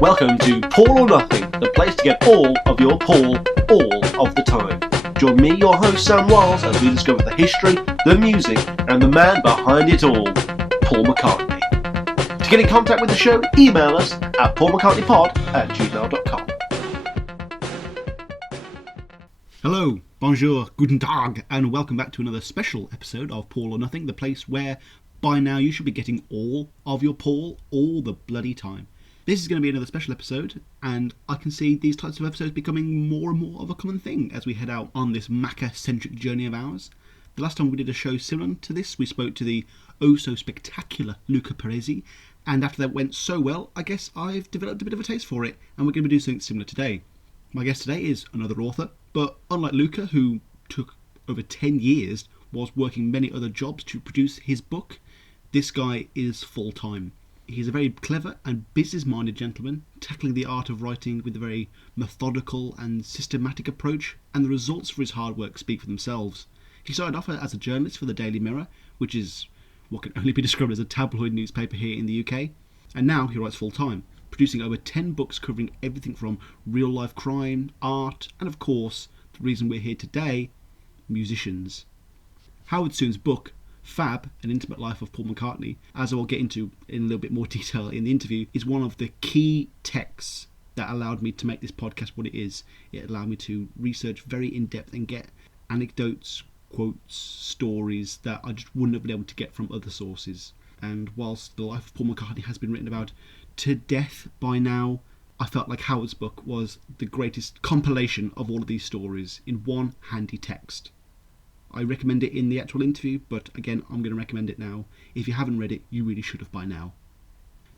Welcome to Paul or Nothing, the place to get all of your Paul all of the time. Join me, your host Sam Wiles, as we discover the history, the music, and the man behind it all, Paul McCartney. To get in contact with the show, email us at paulmccartneypod@gmail.com. Hello, bonjour, guten tag, and welcome back to another special episode of Paul or Nothing, the place where by now you should be getting all of your Paul all the bloody time. This is going to be another special episode, and I can see these types of episodes becoming more and more of a common thing as we head out on this Macca-centric journey of ours. The last time we did a show similar to this, we spoke to the oh-so-spectacular Luca Perezi, and after that went so well, I guess I've developed a bit of a taste for it, and we're going to be doing something similar today. My guest today is another author, but unlike Luca, who took over 10 years, was working many other jobs to produce his book, this guy is full-time. He's a very clever and business-minded gentleman, tackling the art of writing with a very methodical and systematic approach, and the results for his hard work speak for themselves. He started off as a journalist for the Daily Mirror, which is what can only be described as a tabloid newspaper here in the UK, and now he writes full-time, producing over 10 books covering everything from real-life crime, art, and of course, the reason we're here today, musicians. Howard Sounes' book, Fab, An Intimate Life of Paul McCartney, as I'll get into in a little bit more detail in the interview, is one of the key texts that allowed me to make this podcast what it is. It allowed me to research very in-depth and get anecdotes, quotes, stories that I just wouldn't have been able to get from other sources. And whilst the life of Paul McCartney has been written about to death by now, I felt like Howard's book was the greatest compilation of all of these stories in one handy text. I recommend it in the actual interview, but again, I'm going to recommend it now. If you haven't read it, you really should have by now.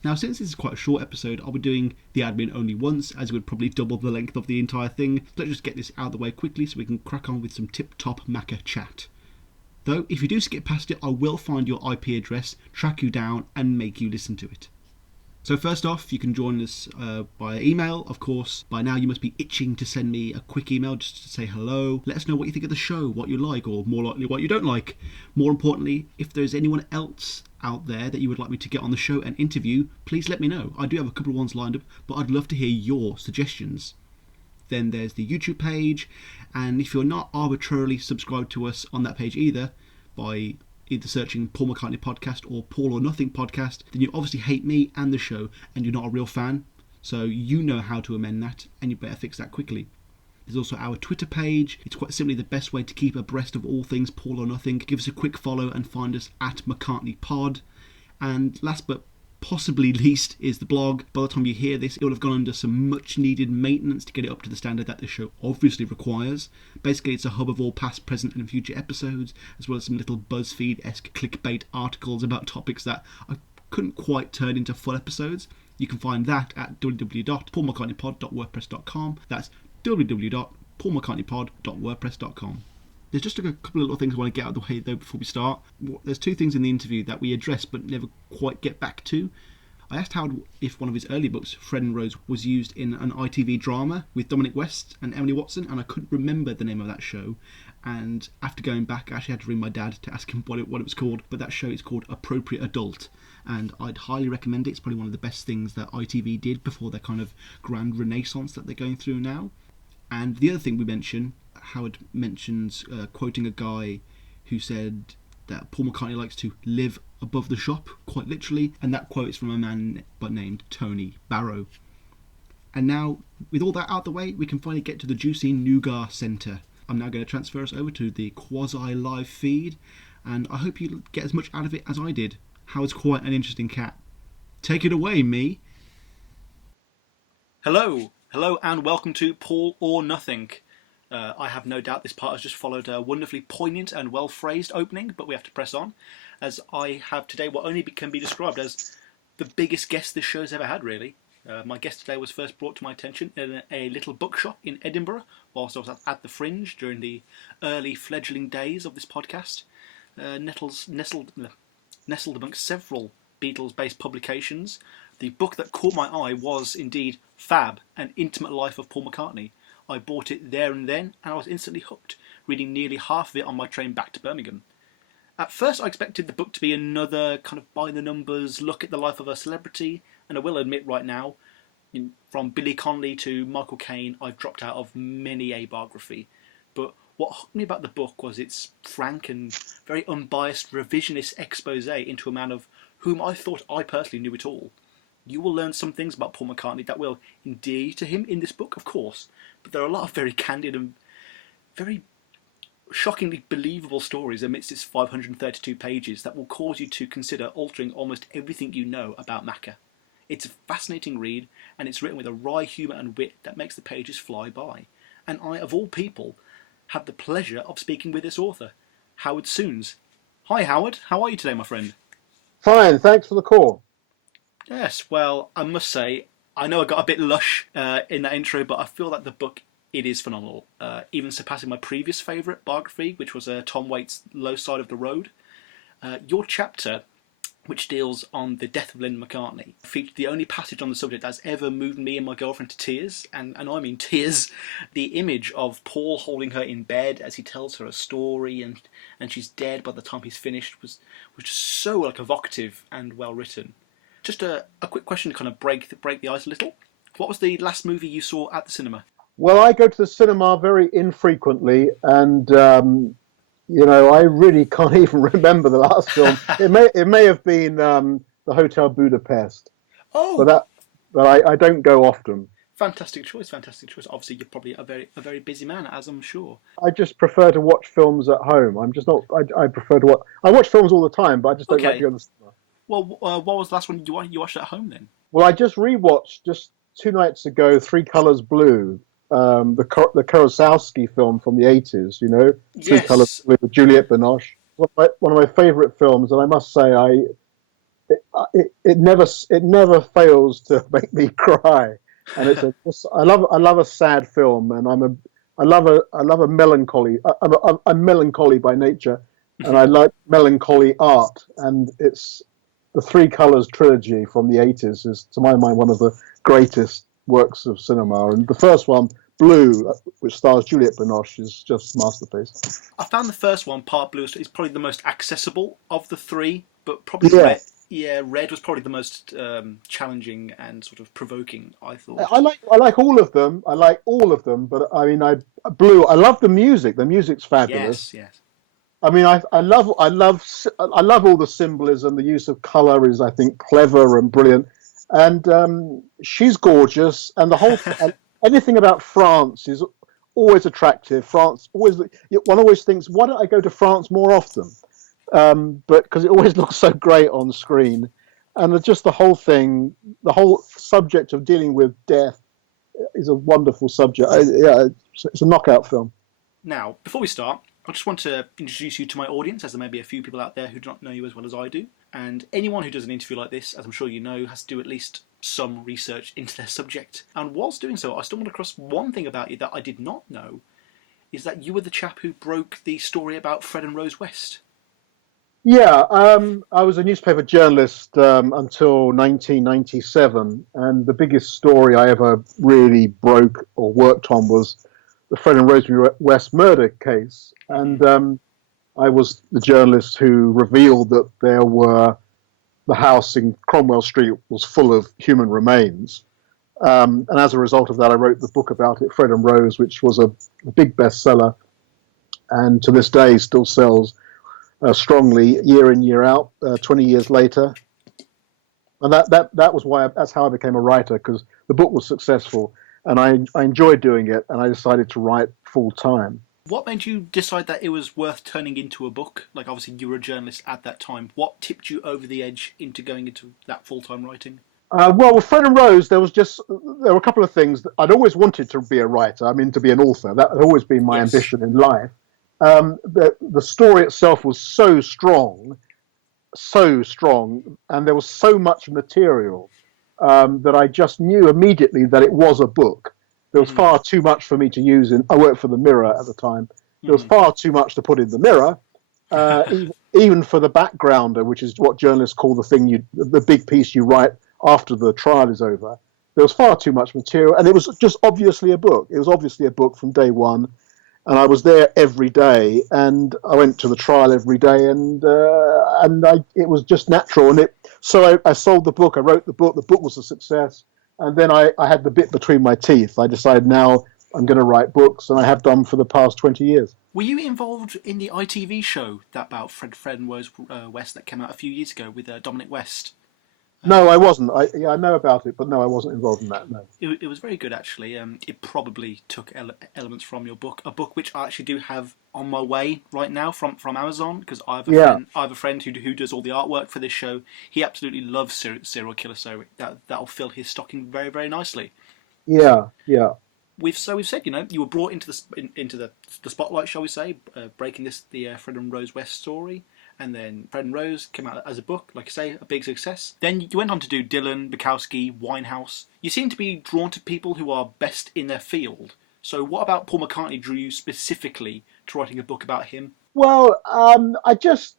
Now, since this is quite a short episode, I'll be doing the admin only once, as it would probably double the length of the entire thing. Let's just get this out of the way quickly so we can crack on with some tip-top Macca chat. Though, if you do skip past it, I will find your IP address, track you down, and make you listen to it. So first off, you can join us by email. Of course, by now you must be itching to send me a quick email just to say hello. Let us know what you think of the show, what you like, or more likely what you don't like. More importantly, if there's anyone else out there that you would like me to get on the show and interview, please let me know. I do have a couple of ones lined up, but I'd love to hear your suggestions. Then there's the YouTube page, and if you're not arbitrarily subscribed to us on that page either, by either searching Paul McCartney Podcast or Paul or Nothing Podcast, then you obviously hate me and the show, and you're not a real fan. So you know how to amend that, and you better fix that quickly. There's also our Twitter page. It's quite simply the best way to keep abreast of all things Paul or Nothing. Give us a quick follow and find us at McCartney Pod. And last but possibly least is the blog. By the time you hear this, it will have gone under some much needed maintenance to get it up to the standard that the show obviously requires. Basically, it's a hub of all past, present and future episodes, as well as some little BuzzFeed-esque clickbait articles about topics that I couldn't quite turn into full episodes. You can find that at www.paulmccartneypod.wordpress.com. That's www.paulmccartneypod.wordpress.com. There's just a couple of little things I want to get out of the way though before we start. There's two things in the interview that we address but never quite get back to. I asked Howard if one of his early books, Fred and Rose, was used in an ITV drama with Dominic West and Emily Watson, and I couldn't remember the name of that show. And after going back, I actually had to ring my dad to ask him what it was called, but that show is called Appropriate Adult, and I'd highly recommend it. It's probably one of the best things that ITV did before their kind of grand renaissance that they're going through now. And the other thing we mention, Howard mentions quoting a guy who said that Paul McCartney likes to live above the shop, quite literally, and that quote is from a man named Tony Barrow. And now, with all that out of the way, we can finally get to the juicy Nougat Centre. I'm now going to transfer us over to the quasi-live feed, and I hope you get as much out of it as I did. Howard's quite an interesting cat. Take it away, me. Hello and welcome to Paul or Nothing. I have no doubt this part has just followed a wonderfully poignant and well-phrased opening, but we have to press on, as I have today what only can be described as the biggest guest this show's ever had, really. My guest today was first brought to my attention in a little bookshop in Edinburgh, whilst I was at the Fringe during the early fledgling days of this podcast, nestled amongst several Beatles-based publications. The book that caught my eye was indeed Fab, An Intimate Life of Paul McCartney. I bought it there and then, and I was instantly hooked, reading nearly half of it on my train back to Birmingham. At first I expected the book to be another kind of by-the-numbers look at the life of a celebrity, and I will admit right now, from Billy Connolly to Michael Caine, I've dropped out of many a biography. But what hooked me about the book was its frank and very unbiased revisionist expose into a man of whom I thought I personally knew it all. You will learn some things about Paul McCartney that will endear you to him in this book, of course, but there are a lot of very candid and very shockingly believable stories amidst its 532 pages that will cause you to consider altering almost everything you know about Macca. It's a fascinating read, and it's written with a wry humour and wit that makes the pages fly by. And I, of all people, had the pleasure of speaking with this author, Howard Sounes. Hi Howard, how are you today, my friend? Fine, thanks for the call. Yes, well, I must say, I know I got a bit lush in that intro, but I feel that the book, it is phenomenal, even surpassing my previous favourite biography, which was Tom Waite's Low Side of the Road. Your chapter, which deals on the death of Lennon McCartney, featured the only passage on the subject that's ever moved me and my girlfriend to tears, and I mean tears. The image of Paul holding her in bed as he tells her a story, and she's dead by the time he's finished, was just so evocative and well written. Just a quick question to kind of break the ice a little. What was the last movie you saw at the cinema? Well, I go to the cinema very infrequently, and I really can't even remember the last film. It may have been the Hotel Budapest. Oh, but I don't go often. Fantastic choice. Obviously, you're probably a very busy man, as I'm sure. I just prefer to watch films at home. I'm just not. I prefer to watch. I watch films all the time, but I just don't like to go to the cinema. Well, what was the last one you watched at home then? Well, I just rewatched just 2 nights ago, Three Colors Blue, the Kurosowski film from the 80s. You know, Yes. Three Colors Blue with Juliette Binoche. One of my favourite films, and I must say, it never fails to make me cry. And I love a sad film, and I love a melancholy. I'm melancholy by nature, and I like melancholy art, and it's. The Three Colors trilogy from the 80s is, to my mind, one of the greatest works of cinema. And the first one, Blue, which stars Juliette Binoche, is just a masterpiece. I found the first one, Part Blue, is probably the most accessible of the three, but probably Red was probably the most challenging and sort of provoking, I thought. I like all of them. But I mean, Blue. I love the music. The music's fabulous. Yes. I mean, I love all the symbolism. The use of color is, I think, clever and brilliant. And she's gorgeous. And the whole anything about France is always attractive. France one always thinks, why don't I go to France more often? But because it always looks so great on screen, and just the whole thing, the whole subject of dealing with death is a wonderful subject. It's a knockout film. Now, before we start, I just want to introduce you to my audience, as there may be a few people out there who do not know you as well as I do. And anyone who does an interview like this, as I'm sure you know, has to do at least some research into their subject. And whilst doing so, I stumbled across one thing about you that I did not know, is that you were the chap who broke the story about Fred and Rose West. Yeah, I was a newspaper journalist until 1997, and the biggest story I ever really broke or worked on was the Fred and Rosemary West murder case. And I was the journalist who revealed that the house in Cromwell Street was full of human remains. And as a result of that, I wrote the book about it, Fred and Rose, which was a big bestseller, and to this day still sells strongly year in, year out, 20 years later. And that was that's how I became a writer, because the book was successful and I enjoyed doing it, and I decided to write full time. What made you decide that it was worth turning into a book? Like, obviously you were a journalist at that time. What tipped you over the edge into going into that full-time writing? Well, with Fred and Rose, there were a couple of things. I'd always wanted to be a writer. I mean, to be an author. That had always been my ambition in life. The story itself was so strong, and there was so much material that I just knew immediately that it was a book. There was far too much for me to use I worked for the Mirror at the time. There was far too much to put in the Mirror, even for the backgrounder, which is what journalists call the big piece you write after the trial is over. There was far too much material, and it was just obviously a book. It was obviously a book from day one. And I was there every day, and I went to the trial every day, and it was just natural. So I sold the book. I wrote the book. The book was a success, And then I had the bit between my teeth. I decided now I'm going to write books, and I have done for the past 20 years. Were you involved in the ITV show that about Fred and Rose West that came out a few years ago with Dominic West? No, I wasn't. I know about it, but no, I wasn't involved in that. No. It was very good, actually. It probably took elements from your book, a book which I actually do have on my way right now from Amazon, because I have a friend who does all the artwork for this show. He absolutely loves serial killer, so that'll fill his stocking very, very nicely. Yeah. We've said, you were brought into the spotlight, shall we say, breaking the Fred and Rose West story. And then Fred and Rose came out as a book, like I say, a big success. Then you went on to do Dylan, Bukowski, Winehouse. You seem to be drawn to people who are best in their field. So what about Paul McCartney drew you specifically to writing a book about him? Well, I just,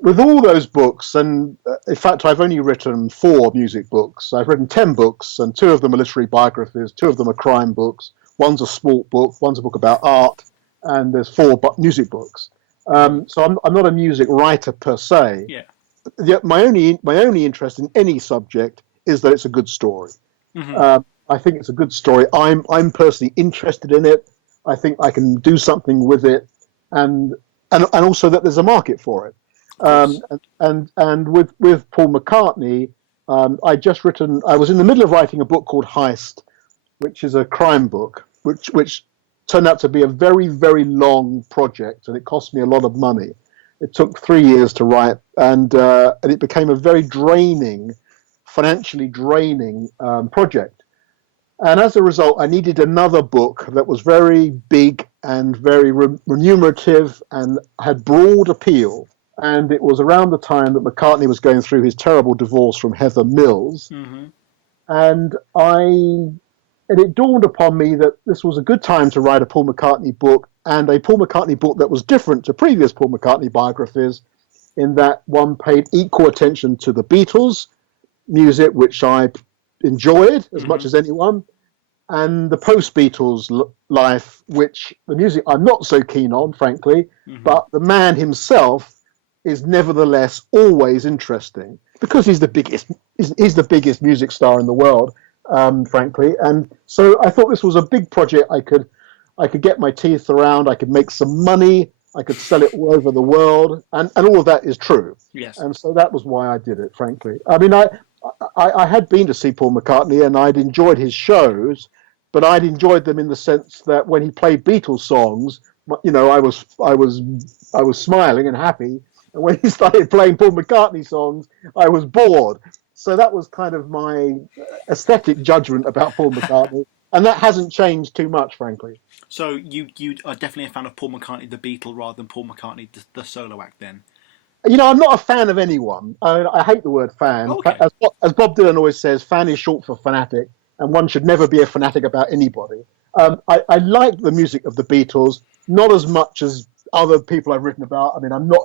with all those books, and in fact, I've only written 4 music books. I've written 10 books, and 2 of them are literary biographies, 2 of them are crime books. One's a sport book, one's a book about art, and there's 4 music books. So I'm not a music writer per se. Yeah. My only interest in any subject is that it's a good story. Mm-hmm. I think it's a good story. I'm personally interested in it. I think I can do something with it, and also that there's a market for it. And with Paul McCartney, I was in the middle of writing a book called Heist, which is a crime book, which turned out to be a very, very long project, and it cost me a lot of money. It took 3 years to write, and it became a very financially draining project. And as a result, I needed another book that was very big and very remunerative and had broad appeal. And it was around the time that McCartney was going through his terrible divorce from Heather Mills. Mm-hmm. And it dawned upon me that this was a good time to write a Paul McCartney book, and a Paul McCartney book that was different to previous Paul McCartney biographies, in that one paid equal attention to the Beatles music, which I enjoyed as much as anyone, and the post-Beatles life, which the music I'm not so keen on, frankly, but the man himself is nevertheless always interesting, because he's the biggest music star in the world. Frankly, and so I thought this was a big project. I could get my teeth around. I could make some money. I could sell it all over the world, and all of that is true. Yes. And so that was why I did it. Frankly, I mean, I had been to see Paul McCartney, and I'd enjoyed his shows, but I'd enjoyed them in the sense that when he played Beatles songs, I was smiling and happy, and when he started playing Paul McCartney songs, I was bored. So that was kind of my aesthetic judgment about Paul McCartney, and that hasn't changed too much, frankly. So you are definitely a fan of Paul McCartney, the Beatle, rather than Paul McCartney, the solo act, then? I'm not a fan of anyone. I hate the word fan. Okay. As Bob Dylan always says, fan is short for fanatic, and one should never be a fanatic about anybody. I like the music of the Beatles, not as much as other people I've written about. I mean, I'm not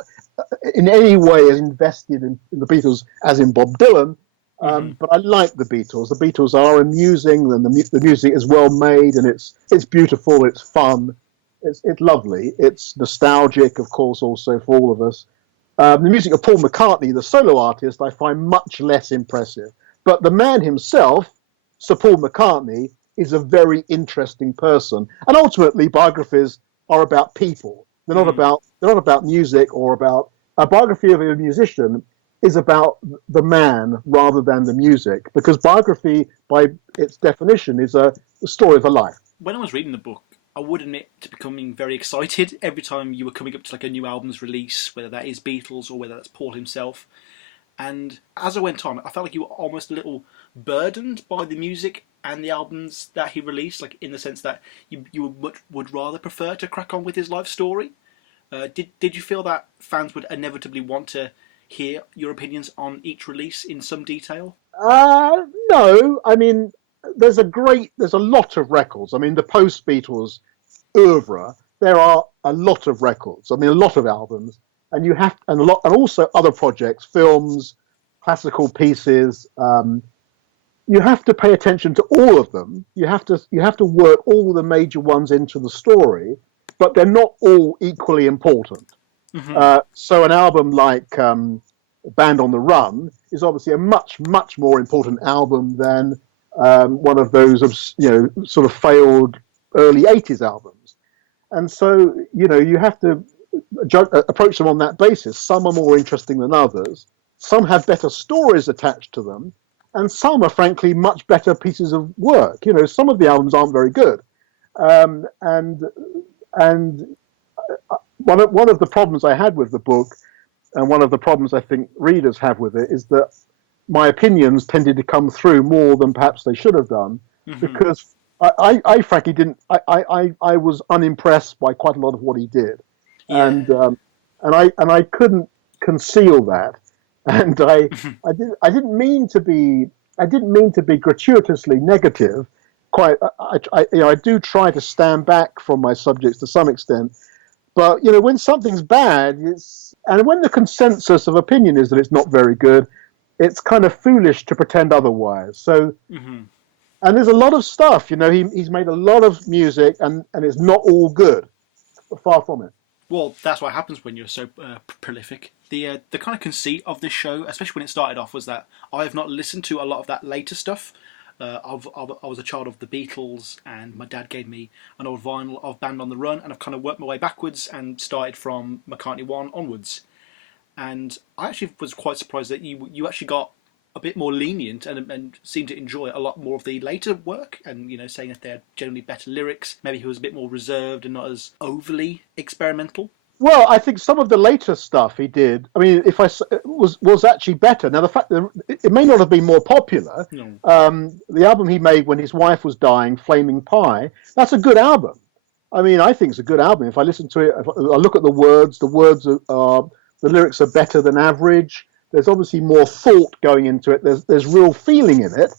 in any way as invested in the Beatles as in Bob Dylan, but I like the Beatles. The Beatles are amusing, and the music is well made, and it's beautiful, it's fun, it's lovely, it's nostalgic, of course, also for all of us. The music of Paul McCartney, the solo artist, I find much less impressive. But the man himself, Sir Paul McCartney, is a very interesting person. And ultimately, biographies are about people. They're not about music or about a biography of a musician is about the man rather than the music, because biography, by its definition, is a story of a life. When I was reading the book, I would admit to becoming very excited every time you were coming up to like a new album's release, whether that is Beatles or whether that's Paul himself. And as I went on, I felt like you were almost a little burdened by the music and the albums that he released, like in the sense that you would rather prefer to crack on with his life story. Did you feel that fans would inevitably want to hear your opinions on each release in some detail? No, I mean, there's a lot of records. I mean, the post-Beatles oeuvre, there are a lot of records. I mean, a lot of albums, and and also other projects, films, classical pieces. You have to pay attention to all of them. You have to work all the major ones into the story, but they're not all equally important. So an album like Band on the Run is obviously a much, much more important album than one of those, sort of failed early 80s albums. And so, you have to approach them on that basis. Some are more interesting than others. Some have better stories attached to them. And some are, frankly, much better pieces of work. Some of the albums aren't very good. And one of the problems I had with the book, and one of the problems I think readers have with it, is that my opinions tended to come through more than perhaps they should have done, because I frankly didn't. I was unimpressed by quite a lot of what he did, and I couldn't conceal that, and I didn't mean to be gratuitously negative. I do try to stand back from my subjects to some extent, but when something's bad, and when the consensus of opinion is that it's not very good, it's kind of foolish to pretend otherwise. So, and there's a lot of stuff, he's made a lot of music, and it's not all good. Far from it. Well, that's what happens when you're so prolific. The kind of conceit of this show, especially when it started off, was that I have not listened to a lot of that later stuff. I was a child of the Beatles, and my dad gave me an old vinyl of Band on the Run, and I've kind of worked my way backwards and started from McCartney 1 onwards. And I actually was quite surprised that you actually got a bit more lenient and seemed to enjoy a lot more of the later work, and saying that they had generally better lyrics. Maybe he was a bit more reserved and not as overly experimental. Well, I think some of the later stuff he did, was actually better. Now, the fact that it may not have been more popular, the album he made when his wife was dying, Flaming Pie, that's a good album. I think it's a good album. If I listen to it, if I look at the words are the lyrics are better than average. There's obviously more thought going into it. There's real feeling in it,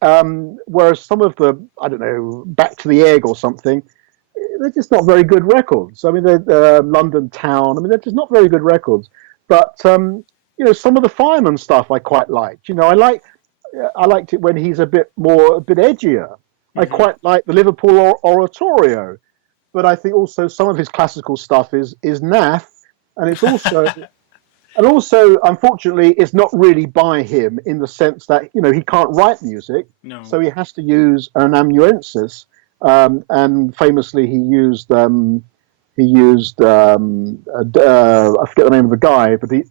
and whereas some of the, I don't know, Back to the Egg or something, they're just not very good records. They're London Town. They're just not very good records. But some of the Fireman stuff I quite liked. I liked it when he's a bit edgier. I quite like the Liverpool Oratorio, but I think also some of his classical stuff is naff, and it's also. And also, unfortunately, it's not really by him in the sense that he can't write music, so he has to use an amanuensis. And famously, he used I forget the name of the guy, but he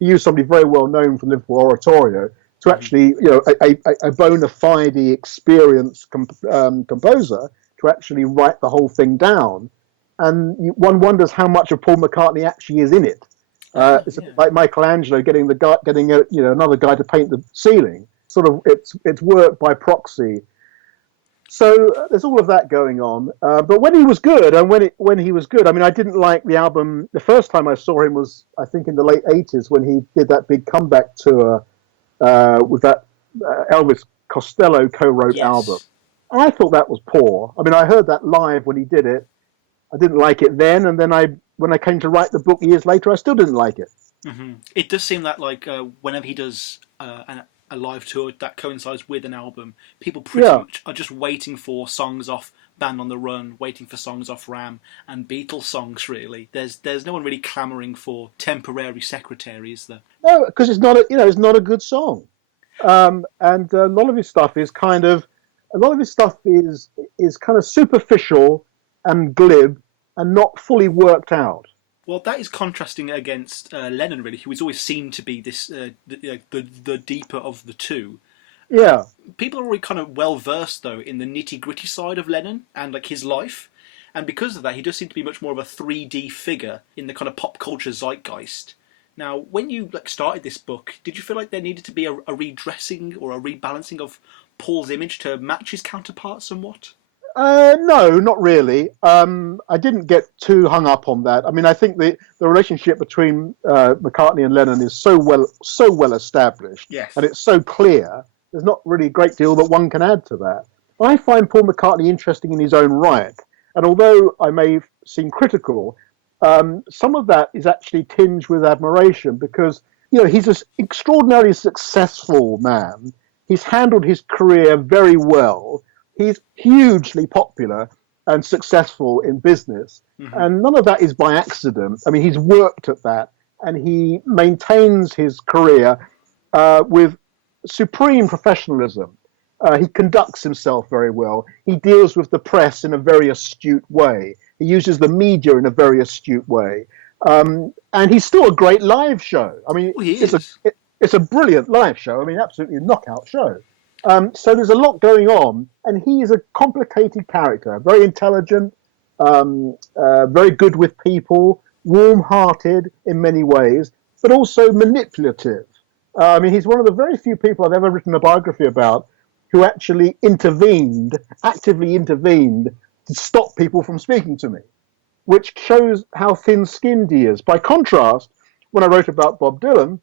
used somebody very well known for Liverpool Oratorio to actually a bona fide experienced composer to actually write the whole thing down. And one wonders how much of Paul McCartney actually is in it. It's like Michelangelo getting another guy to paint the ceiling. Sort of, it's work by proxy. So there's all of that going on. But when he was good, I didn't like the album. The first time I saw him was, I think, in the late '80s when he did that big comeback tour with that Elvis Costello co-wrote album. And I thought that was poor. I heard that live when he did it. I didn't like it then, and then when I came to write the book years later, I still didn't like it. It does seem that whenever he does a live tour that coincides with an album, people pretty much are just waiting for songs off Band on the Run, waiting for songs off Ram, and Beatles songs. Really, there's no one really clamouring for Temporary Secretary, is there? No, because it's not a good song, and a lot of his stuff is kind of superficial and glib and not fully worked out. Well, that is contrasting against Lennon, really, who was always seen to be this the deeper of the two. Yeah. People are already kind of well versed though in the nitty gritty side of Lennon and his life, and because of that, he does seem to be much more of a 3D figure in the kind of pop culture zeitgeist. Now, when you started this book, did you feel like there needed to be a redressing or a rebalancing of Paul's image to match his counterpart somewhat? No, not really. I didn't get too hung up on that. I think the relationship between McCartney and Lennon is so well established, and it's so clear. There's not really a great deal that one can add to that. I find Paul McCartney interesting in his own right, and although I may seem critical, some of that is actually tinged with admiration because he's an extraordinarily successful man. He's handled his career very well. He's hugely popular and successful in business. And none of that is by accident. He's worked at that, and he maintains his career with supreme professionalism. He conducts himself very well. He deals with the press in a very astute way. He uses the media in a very astute way. And he's still a great live show. I mean, Well, he is. it's a brilliant live show. I mean, absolutely a knockout show. So there's a lot going on, and he is a complicated character, very intelligent, very good with people, warm-hearted in many ways, but also manipulative. I mean, he's one of the very few people I've ever written a biography about who actually actively intervened to stop people from speaking to me, which shows how thin-skinned he is. By contrast, when I wrote about Bob Dylan,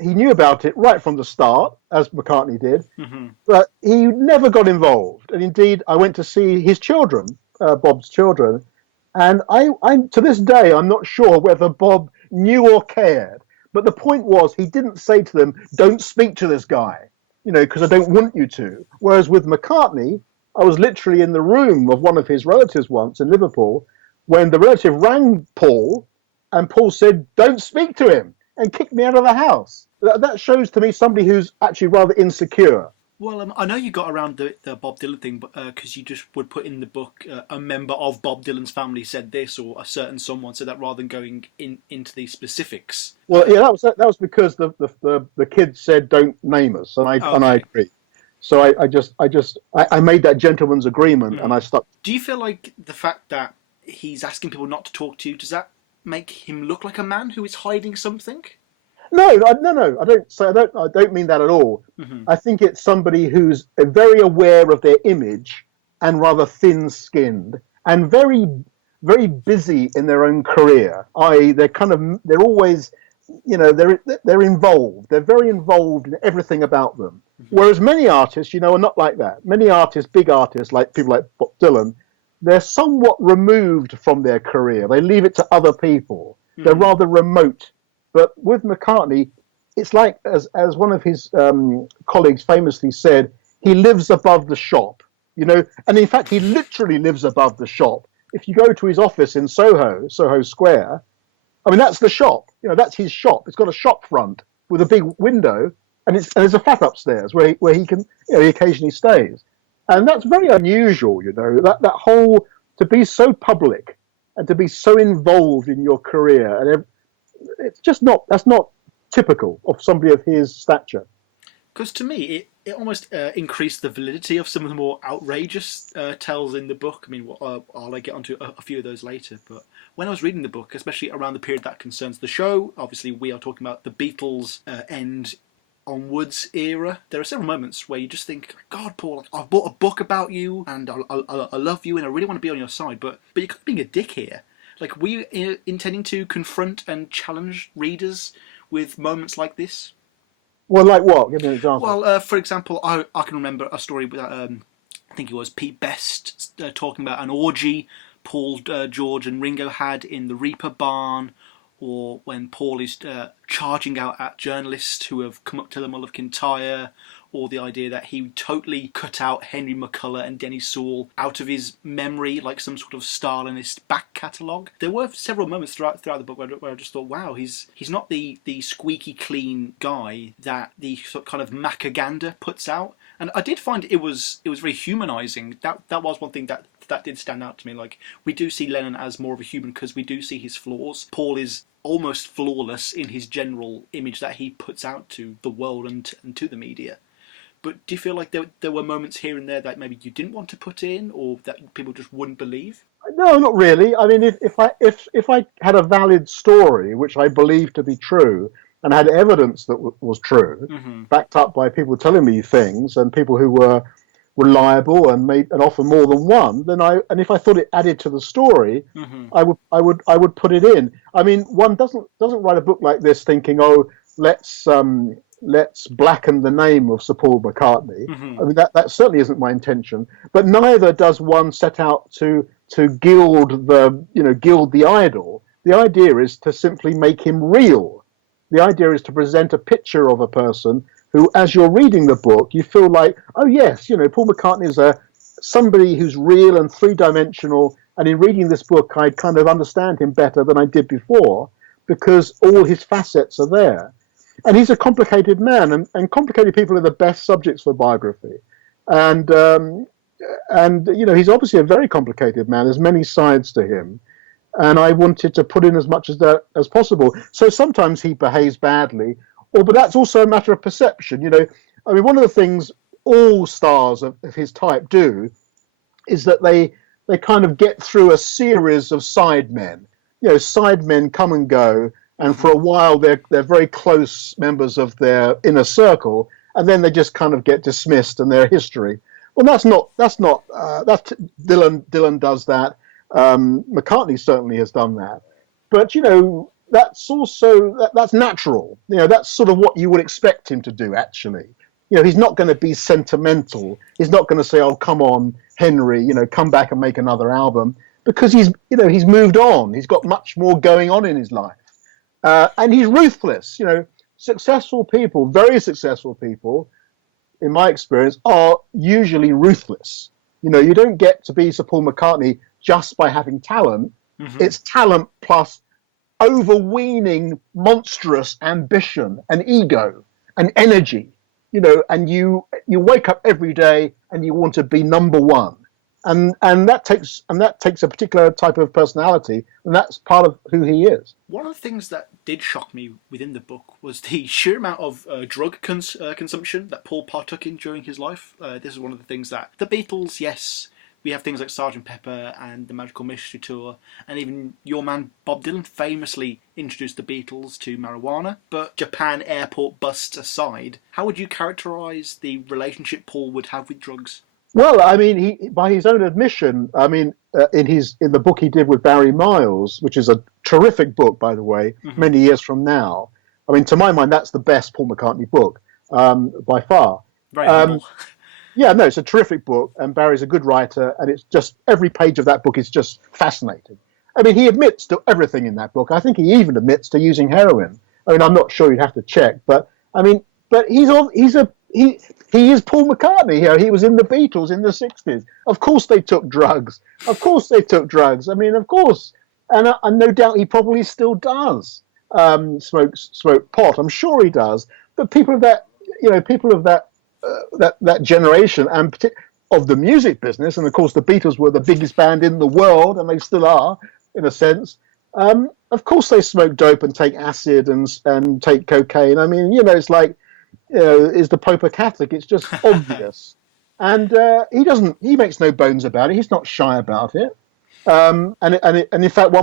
he knew about it right from the start, as McCartney did, but he never got involved. And indeed, I went to see his children, Bob's children, and I to this day, I'm not sure whether Bob knew or cared. But the point was, he didn't say to them, "Don't speak to this guy," because I don't want you to. Whereas with McCartney, I was literally in the room of one of his relatives once in Liverpool when the relative rang Paul, and Paul said, "Don't speak to him," and kicked me out of the house. That shows to me somebody who's actually rather insecure. Well, I know you got around the Bob Dylan thing, but because you just would put in the book a member of Bob Dylan's family said this, or a certain someone said that, rather than going into the specifics. Well, yeah, that was because the kids said don't name us, and I agree. So I made that gentleman's agreement, and I stuck. Do you feel like the fact that he's asking people not to talk to you, does that make him look like a man who is hiding something? No. I don't mean that at all. I think it's somebody who's very aware of their image and rather thin-skinned and very, very busy in their own career. They're always, they're involved. They're very involved in everything about them. Whereas many artists, are not like that. Many artists, big artists, like people like Bob Dylan, they're somewhat removed from their career. They leave it to other people. They're rather remote. But with McCartney, it's like, as one of his colleagues famously said, he lives above the shop, and in fact, he literally lives above the shop. If you go to his office in Soho Square, I mean, that's the shop, that's his shop. It's got a shop front with a big window, and there's a flat upstairs where he can, he occasionally stays. And that's very unusual, that whole, to be so public and to be so involved in your career, and that's not typical of somebody of his stature. Because to me, it almost increased the validity of some of the more outrageous tells in the book. I mean, I'll get onto a few of those later. But when I was reading the book, especially around the period that concerns the show, obviously we are talking about the Beatles' end onwards era. There are several moments where you just think, God, Paul, I've bought a book about you, and I love you, and I really want to be on your side, but you're kind of being a dick here. Like, were you intending to confront and challenge readers with moments like this? Well, like what? Give me an example. Well, for example, I can remember a story with, I think it was Pete Best talking about an orgy Paul, George and Ringo had in the Reaper barn, or when Paul is charging out at journalists who have come up to the Mull of Kintyre, or the idea that he totally cut out Henry McCullough and Denny Sewell out of his memory, like some sort of Stalinist back catalogue. There were several moments throughout the book where I just thought, wow, he's not the squeaky clean guy that the sort of kind of Macaganda puts out. And I did find it was very humanising. That was one thing that did stand out to me. Like, we do see Lennon as more of a human because we do see his flaws. Paul is almost flawless in his general image that he puts out to the world and to the media. But do you feel like there were moments here and there that maybe you didn't want to put in, or that people just wouldn't believe? No, not really. I mean, if I had a valid story, which I believe to be true, and had evidence that was true, backed up by people telling me things and people who were reliable and made an offer more than one, then if I thought it added to the story, I would put it in. I mean, one doesn't write a book like this thinking, oh, let's blacken the name of Sir Paul McCartney. I mean, that certainly isn't my intention. But neither does one set out to gild the idol. The idea is to simply make him real. The idea is to present a picture of a person who, as you're reading the book, you feel like, oh yes, Paul McCartney is somebody who's real and three-dimensional. And in reading this book, I kind of understand him better than I did before, because all his facets are there. and he's a complicated man, and complicated people are the best subjects for biography. And he's obviously a very complicated man. There's many sides to him, and I wanted to put in as much as that as possible. So sometimes he behaves badly, but that's also a matter of perception. I mean, one of the things all stars of his type do is that they kind of get through a series of sidemen. Sidemen come and go, and for a while they're very close members of their inner circle, and then they just kind of get dismissed and they're history. Well, that's Dylan does that. McCartney certainly has done that, but that's also that's natural. That's sort of what you would expect him to do. Actually, he's not going to be sentimental. He's not going to say, "Oh, come on, Henry, come back and make another album," because he's moved on. He's got much more going on in his life, and he's ruthless. Successful people, very successful people, in my experience, are usually ruthless. You don't get to be Sir Paul McCartney just by having talent. Mm-hmm. It's talent plus overweening, monstrous ambition and ego and energy. And you wake up every day and you want to be number one, and that takes a particular type of personality, and that's part of who he is. One of the things that did shock me within the book was the sheer amount of drug consumption that Paul partook in during his life. This is one of the things that the Beatles, yes, we have things like Sgt. Pepper and the Magical Mystery Tour, and even your man Bob Dylan famously introduced the Beatles to marijuana. But Japan airport busts aside, how would you characterise the relationship Paul would have with drugs? Well, I mean, he, by his own admission, I mean, in the book he did with Barry Miles, which is a terrific book, by the way, many years from now. I mean, to my mind, that's the best Paul McCartney book by far. Very humble. Yeah, no, it's a terrific book, and Barry's a good writer, and it's just every page of that book is just fascinating. I mean, he admits to everything in that book. I think he even admits to using heroin. I mean, I'm not sure you'd have to check, but I mean, but he is Paul McCartney. He was in the Beatles in the 60s. Of course they took drugs. I mean, of course, and no doubt he probably still does smoke pot. I'm sure he does. But people of that, that generation and of the music business, and of course the Beatles were the biggest band in the world, and they still are in a sense. Of course they smoke dope and take acid and take cocaine. I mean, it's like, is the Pope a Catholic? It's just obvious, and he makes no bones about it. He's not shy about it, and in fact,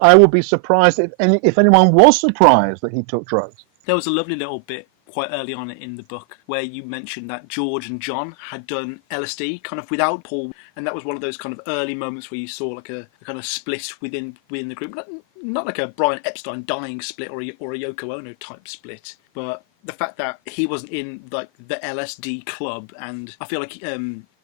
I would be surprised if anyone was surprised that he took drugs. There was a lovely little bit quite early on in the book where you mentioned that George and John had done LSD kind of without Paul, and that was one of those kind of early moments where you saw like a kind of split within the group, not like a Brian Epstein dying split or a Yoko Ono type split, but the fact that he wasn't in like the LSD club. And I feel like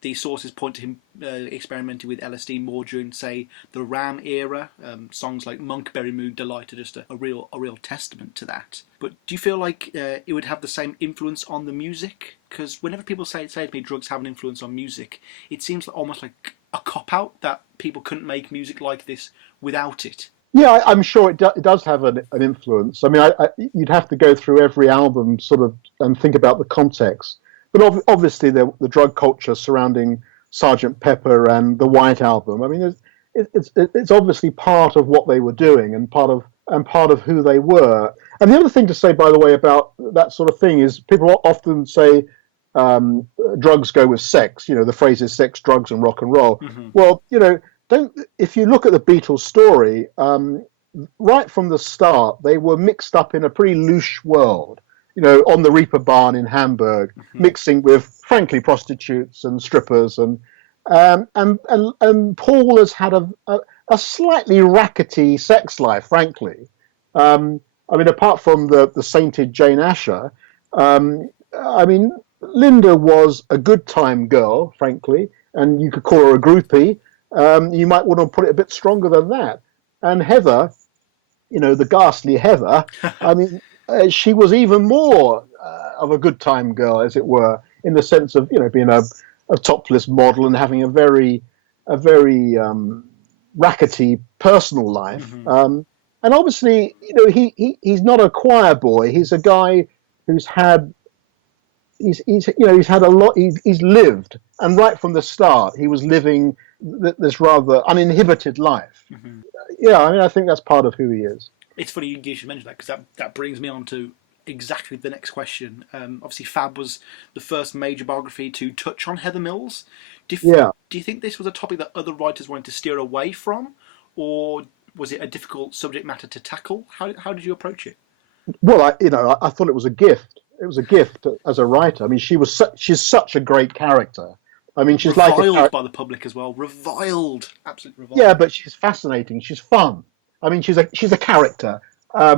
the sources point to him experimenting with LSD more during, say, the Ram era. Songs like Monkberry Mood Delight are just a real testament to that. But do you feel like it would have the same influence on the music? Because whenever people say to me drugs have an influence on music, it seems almost like a cop-out that people couldn't make music like this without it. Yeah, I'm sure it does have an influence. I mean, you'd have to go through every album sort of and think about the context. But obviously, the drug culture surrounding Sgt. Pepper and the White Album. I mean, it's obviously part of what they were doing and part of who they were. And the other thing to say, by the way, about that sort of thing is people often say drugs go with sex. The phrase is sex, drugs, and rock and roll. Mm-hmm. Well, if you look at the Beatles' story, right from the start, they were mixed up in a pretty loose world, on the Reaper Barn in Hamburg, mm-hmm. mixing with, frankly, prostitutes and strippers. And Paul has had a slightly rackety sex life, frankly. I mean, apart from the sainted Jane Asher, I mean, Linda was a good time girl, frankly, and you could call her a groupie. You might want to put it a bit stronger than that. And Heather, the ghastly Heather, I mean, she was even more of a good time girl, as it were, in the sense of, being a topless model and having a very rackety personal life. Mm-hmm. and obviously, he's not a choir boy. He's a guy who's had he's had a lot. He's lived, and right from the start, he was living this rather uninhibited life. Mm-hmm. Yeah, I mean, I think that's part of who he is. It's funny you should mention that, because that brings me on to exactly the next question. Obviously, Fab was the first major biography to touch on Heather Mills. Yeah. Do you think this was a topic that other writers wanted to steer away from, or was it a difficult subject matter to tackle? How did you approach it? Well, I thought it was a gift. It was a gift as a writer. I mean, she's such a great character. I mean, she's reviled by the public as well. Reviled, absolutely reviled. Yeah, but she's fascinating. She's fun. I mean, she's a character. I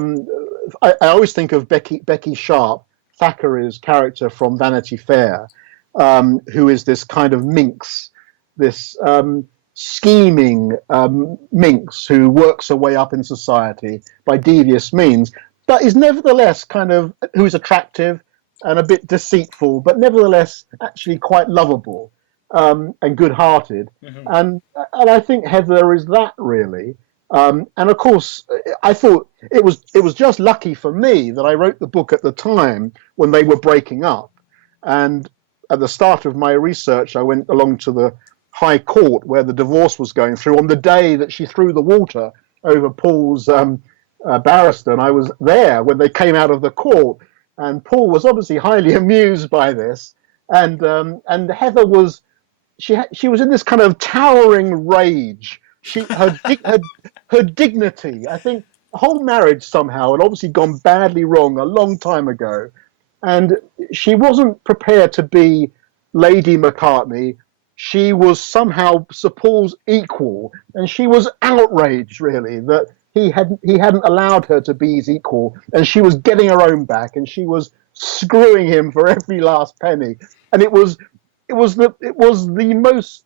always think of Becky Sharp, Thackeray's character from Vanity Fair, who is this kind of minx, this scheming minx who works her way up in society by devious means, but is nevertheless who's attractive and a bit deceitful, but nevertheless actually quite lovable and good-hearted. Mm-hmm. And I think Heather is that, really. And of course, I thought it was just lucky for me that I wrote the book at the time when they were breaking up. And at the start of my research, I went along to the High Court where the divorce was going through on the day that she threw the water over Paul's barrister. And I was there when they came out of the court. And Paul was obviously highly amused by this. And Heather was, she was in this kind of towering rage. Her dignity. I think the whole marriage somehow had obviously gone badly wrong a long time ago, and she wasn't prepared to be Lady McCartney. She was somehow Sir Paul's equal, and she was outraged really that he hadn't allowed her to be his equal, and she was getting her own back, and she was screwing him for every last penny, and it was the most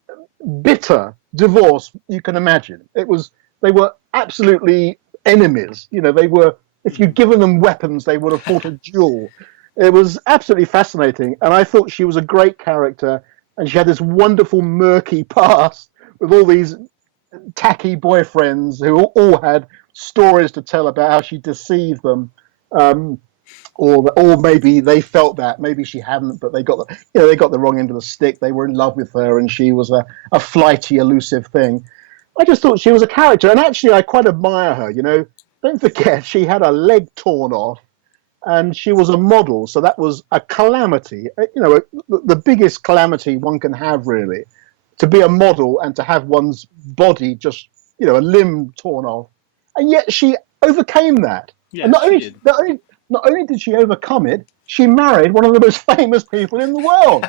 bitter divorce you can imagine. They were absolutely enemies. They were, if you'd given them weapons, they would have fought a duel. It was absolutely fascinating, and I thought she was a great character, and she had this wonderful murky past with all these tacky boyfriends who all had stories to tell about how she deceived them. Or maybe they felt that, maybe she hadn't, but they got the wrong end of the stick. They were in love with her, and she was a flighty, elusive thing. I just thought she was a character, and actually I quite admire her. Don't forget she had a leg torn off, and she was a model, so that was a calamity. The biggest calamity one can have, really, to be a model and to have one's body just, a limb torn off, and yet she overcame that. Yeah, and not only did she overcome it, she married one of the most famous people in the world.